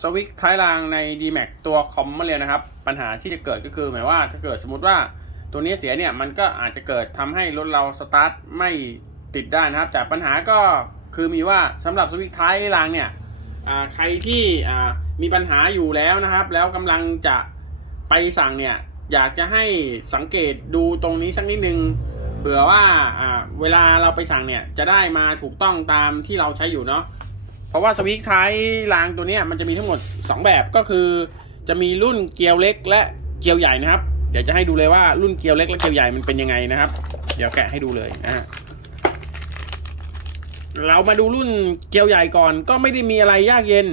สวิตช์ท้ายรางใน d m a x ตัวคอมมาเรียนะครับ ปัญหาที่จะเกิดก็คือหมายว่าถ้าเกิดสมมติว่าตัวนี้เสียเนี่ยมันก็อาจจะเกิดทำให้รถเราสตาร์ทไม่ติดได้นะครับ จากปัญหาก็คือมีว่าสำหรับสวิตช์ท้ายรางเนี่ยใครที่มีปัญหาอยู่แล้วนะครับ แล้วกำลังจะไปสั่งเนี่ยอยากจะให้สังเกตดูตรงนี้สักนิดนึงเผื่อว่าเวลาเราไปสั่งเนี่ยจะได้มาถูกต้องตามที่เราใช้อยู่เนาะ ราะว่าสวิตช์ท้ายรางตัวนี้มันจะมีทั้งหมด 2 แบบก็คือจะมีรุ่นเกลียวเล็กและเกลียวใหญ่นะครับ เดี๋ยวจะให้ดูเลยว่ารุ่นเกลียวเล็กและเกลียวใหญ่มันเป็นยังไงนะครับ เดี๋ยวแกะให้ดูเลยนะฮะเรามาดูรุ่นเกลียวใหญ่ก่อน ก็ไม่ได้มีอะไรยากเย็น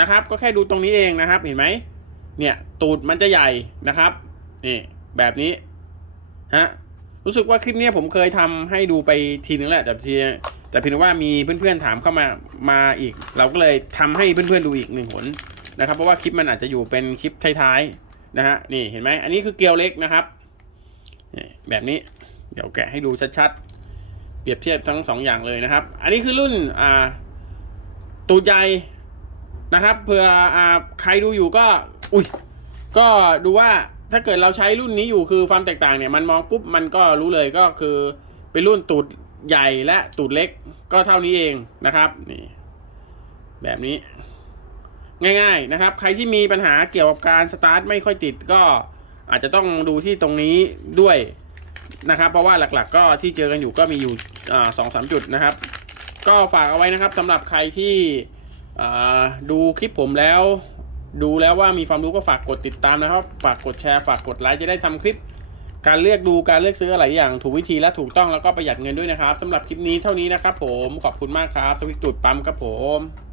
นะครับ ก็แค่ดูตรงนี้เองนะครับ เห็นไหมเนี่ยตูดมันจะใหญ่นะครับนี่แบบนี้ฮะรู้สึกว่าคลิปนี้ผมเคยทำให้ดูไปทีนึงแหละแต่ที แต่เพียงว่ามีเพื่อนๆถามเข้ามามาอีก เราก็เลยทำให้เพื่อนๆดูอีกหนึ่งหนนะครับ เพราะว่าคลิปมันอาจจะอยู่เป็นคลิปท้ายๆนะฮะนี่เห็นไหมอันนี้คือเกลียวเล็กนะครับนี่แบบนี้เดี๋ยวแกะให้ดูชัดๆ เปรียบเทียบทั้งสองอย่างเลยนะครับ อันนี้คือรุ่นอ่าตูใหญ่นะครับเผื่ออ่าใครดูอยู่ก็ อุ้ยก็ดูว่าถ้าเกิดเราใช้รุ่นนี้อยู่คือความแตกต่างเนี่ยมันมองปุ๊บมันก็รู้เลยก็คือเป็นรุ่นตูด ใหญ่และตูดเล็กก็เท่านี้เองนะครับนี่แบบนี้ ง่ายๆนะครับ ใครที่มีปัญหาเกี่ยวกับการสตาร์ทไม่ค่อยติดก็อาจจะต้องดูที่ตรงนี้ด้วยนะครับ เพราะว่าหลักๆ ก็ที่เจอกันอยู่ก็มีอยู่สองสามจุดนะครับ ก็ฝากเอาไว้นะครับสำหรับใครที่ดูคลิปผมแล้ว ดูแล้วว่ามีความรู้ก็ฝากกดติดตามนะครับ ฝากกดแชร์ ฝากกดไลค์จะได้ทำคลิป การเลือกดูการเลือกซื้ออะไรอย่างถูกวิธีและถูกต้องแล้วก็ประหยัดเงินด้วยนะครับสำหรับคลิปนี้เท่านี้นะครับผมขอบคุณมากครับสวิตช์ตูดปั๊มครับผม